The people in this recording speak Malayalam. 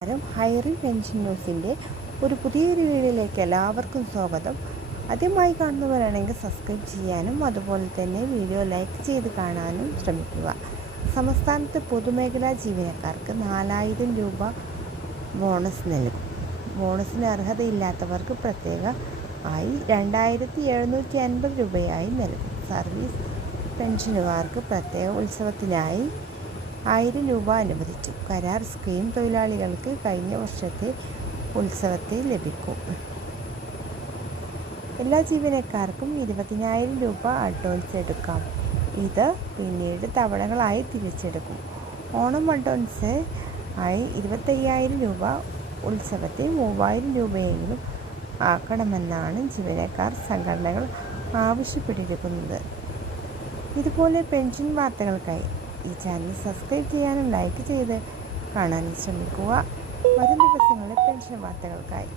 ഹൈറി പെൻഷൻ ന്യൂസിൻ്റെ ഒരു പുതിയൊരു വീഡിയോയിലേക്ക് എല്ലാവർക്കും സ്വാഗതം. ആദ്യമായി കാണുന്നവരാണെങ്കിൽ സബ്സ്ക്രൈബ് ചെയ്യാനും അതുപോലെ തന്നെ വീഡിയോ ലൈക്ക് ചെയ്ത് കാണാനും ശ്രമിക്കുക. സംസ്ഥാനത്തെ പൊതുമേഖലാ ജീവനക്കാർക്ക് 4000 രൂപ ബോണസ് നൽകും. ബോണസിന് അർഹതയില്ലാത്തവർക്ക് പ്രത്യേക ആയി 2750 രൂപയായി നൽകും. സർവീസ് പെൻഷനുകാർക്ക് പ്രത്യേക ഉത്സവത്തിനായി 1000 രൂപ അനുവദിച്ചു. കരാർ സ്കീം തൊഴിലാളികൾക്ക് കഴിഞ്ഞ വർഷത്തെ ഉത്സവത്തിൽ ലഭിക്കും. എല്ലാ ജീവനക്കാർക്കും 20,000 രൂപ അഡ്വാൻസ് എടുക്കാം. ഇത് പിന്നീട് തവണകളായി തിരിച്ചെടുക്കും. ഓണം അഡ്വാൻസ് ആയി 25,000 രൂപ, ഉത്സവത്തിൽ 3,000 രൂപയെങ്കിലും ആക്കണമെന്നാണ് ജീവനക്കാർ സംഘടനകൾ ആവശ്യപ്പെട്ടിരിക്കുന്നത്. ഇതുപോലെ പെൻഷൻ വാർത്തകൾക്കായി ഈ ചാനൽ സബ്സ്ക്രൈബ് ചെയ്യാനും ലൈക്ക് ചെയ്ത് കാണാനും ശ്രമിക്കുക. വരും ദിവസങ്ങളിലെ പെൻഷൻ വാർത്തകൾക്കായി